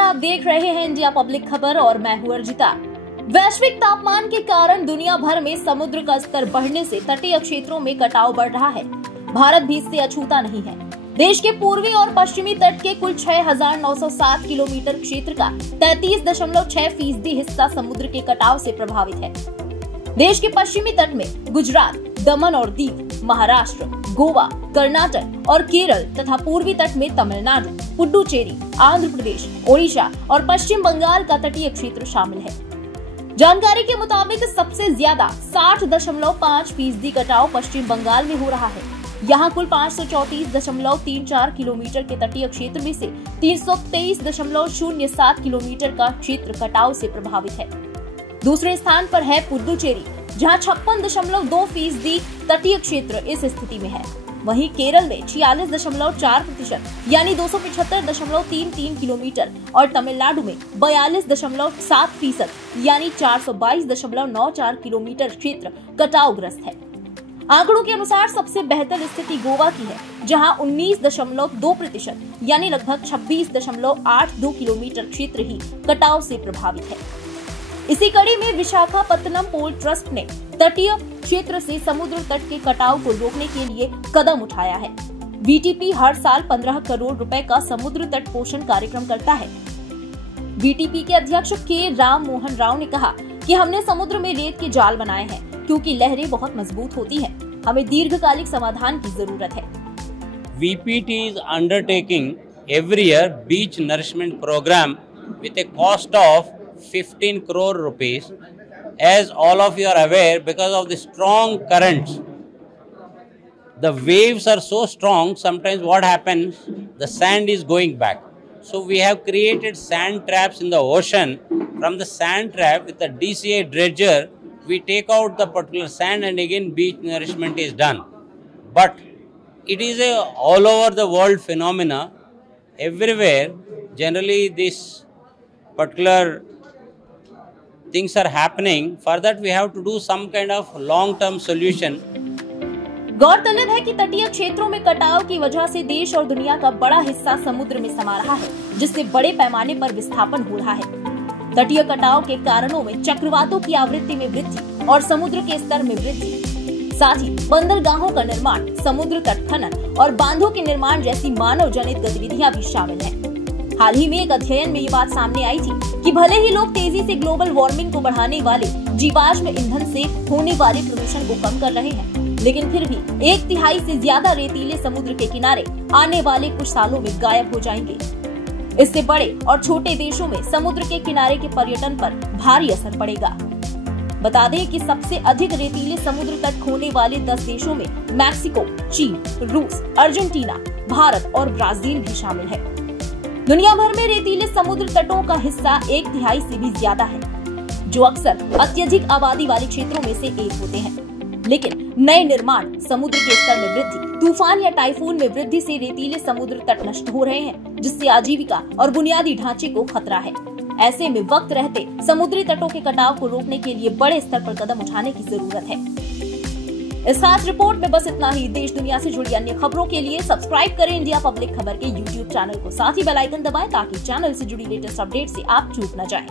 नमस्कार, आप देख रहे हैं इंडिया पब्लिक खबर और मैं हूं अर्जिता। वैश्विक तापमान के कारण दुनिया भर में समुद्र का स्तर बढ़ने से तटीय क्षेत्रों में कटाव बढ़ रहा है। भारत भी इससे अछूता नहीं है। देश के पूर्वी और पश्चिमी तट के कुल 6,907 किलोमीटर क्षेत्र का 33.6% हिस्सा समुद्र के कटाव से प्रभावित है। देश के पश्चिमी तट में गुजरात, दमन और दीव, महाराष्ट्र, गोवा, कर्नाटक और केरल तथा पूर्वी तट में तमिलनाडु, पुडुचेरी, आंध्र प्रदेश, ओडिशा और पश्चिम बंगाल का तटीय क्षेत्र शामिल है। जानकारी के मुताबिक सबसे ज्यादा 60.5% कटाव पश्चिम बंगाल में हो रहा है। यहाँ कुल 534.34 किलोमीटर के तटीय क्षेत्र में से 323.07 किलोमीटर का क्षेत्र कटाव से प्रभावित है। दूसरे स्थान पर है पुडुचेरी, जहां 56.2% तटीय क्षेत्र इस स्थिति में है। वहीं केरल में 46.4% यानी 275.33 किलोमीटर और तमिलनाडु में 42.7% यानी 422.94 किलोमीटर क्षेत्र कटावग्रस्त है। आंकड़ों के अनुसार सबसे बेहतर स्थिति गोवा की है, जहां 19.2% यानी लगभग 26.82 किलोमीटर क्षेत्र ही कटाव से प्रभावित है। इसी कड़ी में विशाखापत्तनम पोर्ट ट्रस्ट ने तटीय क्षेत्र से समुद्र तट के कटाव को रोकने के लिए कदम उठाया है। वीटीपी हर साल 15 करोड़ रुपए का समुद्र तट पोषण कार्यक्रम करता है। वीटीपी के अध्यक्ष के राम मोहन राव ने कहा कि हमने समुद्र में रेत के जाल बनाए हैं क्योंकि लहरें बहुत मजबूत होती हैं। हमें दीर्घकालिक समाधान की जरूरत है। VPT is undertaking every year beach nourishment program with a cost of 15 crore rupees. As all of you are aware, because of the strong currents, the waves are so strong, sometimes what happens, the sand is going back. So we have created sand traps in the ocean. From the sand trap with the DCA dredger, we take out the particular sand and again beach nourishment is done. But it is a all over the world phenomena. Everywhere, generally this particular things are happening. For that we have to do some kind of long-term solution. गौरतलब है कि तटीय क्षेत्रों में कटाव की वजह से देश और दुनिया का बड़ा हिस्सा समुद्र में समा रहा है, जिससे बड़े पैमाने पर विस्थापन हो रहा है। तटीय कटाव के कारणों में चक्रवातों की आवृत्ति में वृद्धि और समुद्र के स्तर में वृद्धि, साथ ही बंदरगाहों का निर्माण, समुद्र तट खनन और बांधों के निर्माण जैसी मानव जनित गतिविधियां भी शामिल हैं। हाल ही में एक अध्ययन में ये बात सामने आई थी कि भले ही लोग तेजी से ग्लोबल वार्मिंग को बढ़ाने वाले जीवाश्म ईंधन से होने वाले प्रदूषण को कम कर रहे हैं, लेकिन फिर भी 1/3 से ज्यादा रेतीले समुद्र के किनारे आने वाले कुछ सालों में गायब हो जाएंगे। इससे बड़े और छोटे देशों में समुद्र के किनारे के पर्यटन पर भारी असर पड़ेगा। बता दें कि सबसे अधिक रेतीले समुद्र तट खोने वाले 10 देशों में मैक्सिको, चीन, रूस, अर्जेंटीना, भारत और ब्राजील भी शामिल है। दुनिया भर में रेतीले समुद्र तटों का हिस्सा 1/3 से भी ज्यादा है, जो अक्सर अत्यधिक आबादी वाले क्षेत्रों में से एक होते हैं। लेकिन नए निर्माण, समुद्र के स्तर में वृद्धि, तूफान या टाइफून में वृद्धि से रेतीले समुद्र तट नष्ट हो रहे हैं, जिससे आजीविका और बुनियादी ढांचे को खतरा है। ऐसे में वक्त रहते समुद्री तटों के कटाव को रोकने के लिए बड़े स्तर पर कदम उठाने की जरूरत है। इस खास रिपोर्ट में बस इतना ही। देश दुनिया से जुड़ी अन्य खबरों के लिए सब्सक्राइब करें इंडिया पब्लिक खबर के YouTube चैनल को, साथ ही बेल आइकन दबाएं ताकि चैनल से जुड़ी लेटेस्ट अपडेट से आप चूक न जाएं।